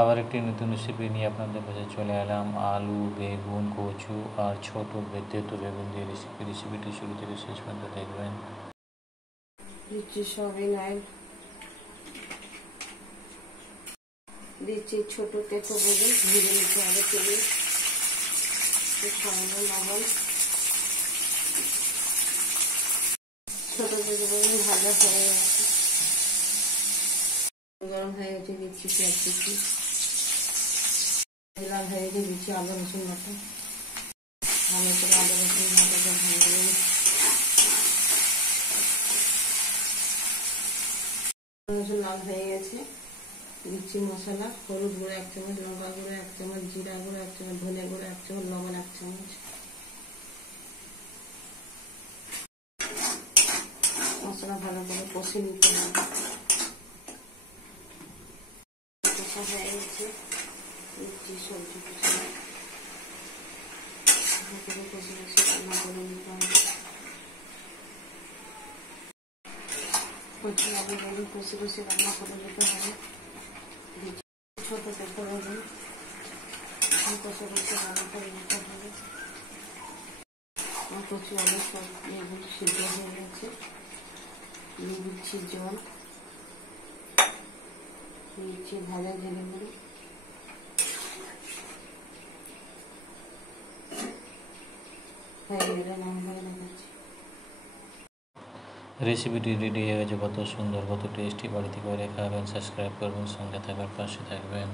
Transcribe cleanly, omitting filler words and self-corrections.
আবার একটি নতুন রেসিপি নিয়ে আপনাদের কাছে চলে এলাম। আলু, বেগুন, কচু আর ছোট তেঁতো বেগুন দিয়ে রেসিপিটি শুরু থেকে শেষ পর্যন্ত দেখবেন। দিচ্ছি সয়াবিন, দিচ্ছি ছোট তেঁতো বেগুন ভেজে নিতে হবে তেলে, সামান্য লবণ। ছোট তেঁতো বেগুন ভাজা হয়ে গেছে, গরম হয়ে গেছে, দিচ্ছি পেঁয়াজ কুচি, লাল হয়ে গেছে, দিচ্ছি আদা রসুন বাটা, ভালো করে আদা রসুন বাটাটা ভাজবো। রসুন লাল হয়ে গেছে, দিচ্ছি মশলা, হলুদ গুঁড়ো 1 চামচ, লঙ্কা গুঁড়ো 1 চামচ, জিরা গুঁড়ো 1 চামচ, ধনে গুঁড়ো 1 চামচ, লবণ 1 চামচ। মশলা ভালো করে কষে নিতে হবে। কষা হয়ে গেছে, দিচ্ছি সবজি কষে কষে রান্না করে নিতে হবে। কচি আলু বেগুন কষে রান্না করে নিতে হবে। ছোট তেঁতো বেগুন কষে রান্না করে নিতে হবে। কচি আলু সব বেগুন সিদ্ধ হয়ে গেছে, দিয়ে দিচ্ছি জল, দিচ্ছি ভাজা জিরে গুঁড়ো, রেসিপিটি রেডি হয়ে গেছে। কত সুন্দর, কত টেস্টি। বাড়িতে করে খাবেন, সাবস্ক্রাইব করবেন, সঙ্গে থাকবেন, পাশে থাকবেন।